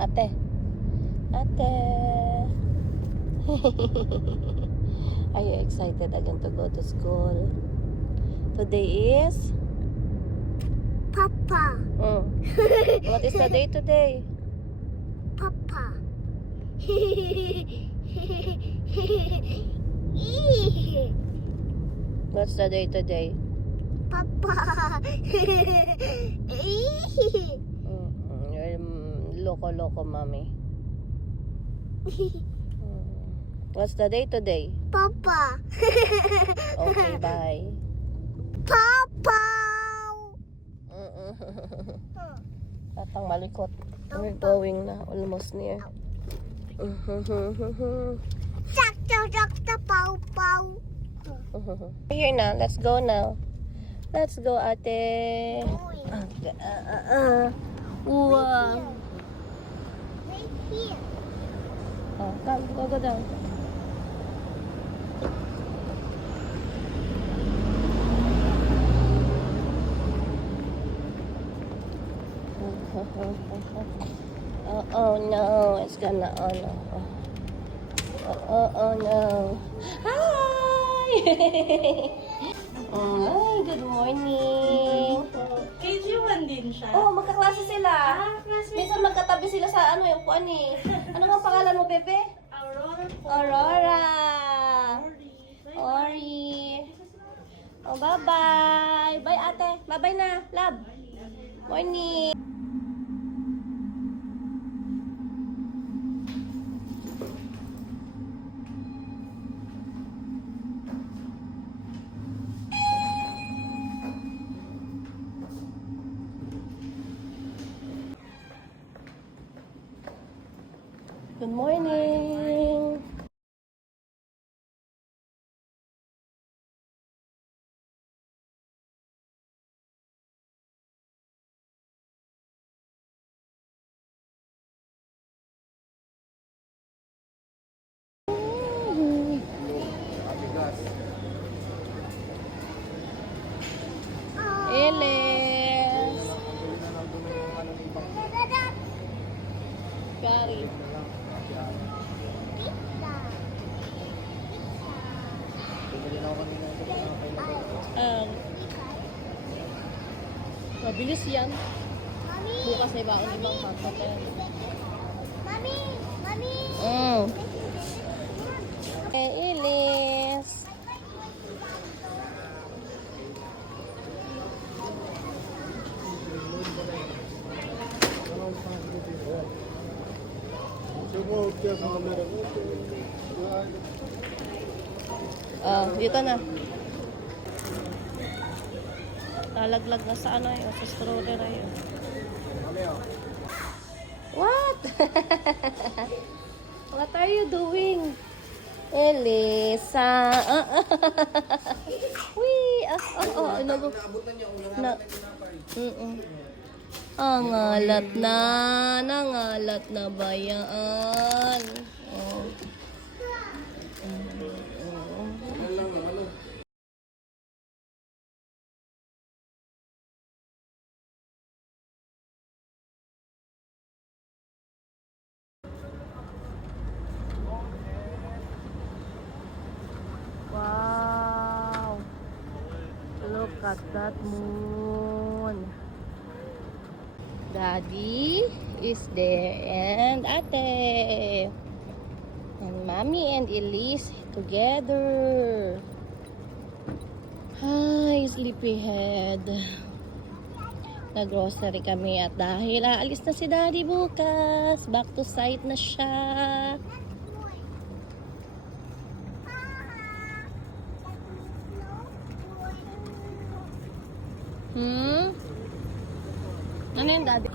Ate. Ate. Are you excited again to go to school? Today is? Papa. What is the day today? Papa. What's the day today? Papa. Loko-loko, mommy. What's the day today? Papa. Okay, bye. Papa. Tatang malikot. We're going na. Almost near. Sakta pau pau. Here na. Let's go now. Let's go, ate. Wow. Right here. Oh, come, go down. Oh no, it's gonna, oh no. Oh no. Hi! Hi, good morning. KG1 din siya. Oh, magkaklase sila. Minsan magkatabi sila sa ano yung kuan eh. Ano nga pangalan mo, Bebe? Aurora po. Aurora. Ori. Oh, bye-bye. Bye, ate. Bye-bye na, love. Morning. Good morning. Eles. Gary. Mabilis yan. Bukas ay baon ibang pagkakas. Mami. Eles. Dito na. Lalaglag na sa ano yun, sa stroller na yun. What? What are you doing? Elisa. Wee. Nangalat na ba yan? Oh. Wow. Look at that moon. Daddy is there and ate. And mommy and Elise together. Hi, sleepyhead. Nag-grocery kami at dahil aalis na si Daddy bukas. Back to site na siya. Ano yung Daddy?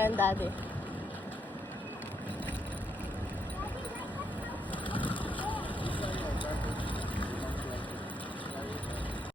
Ayan, Daddy.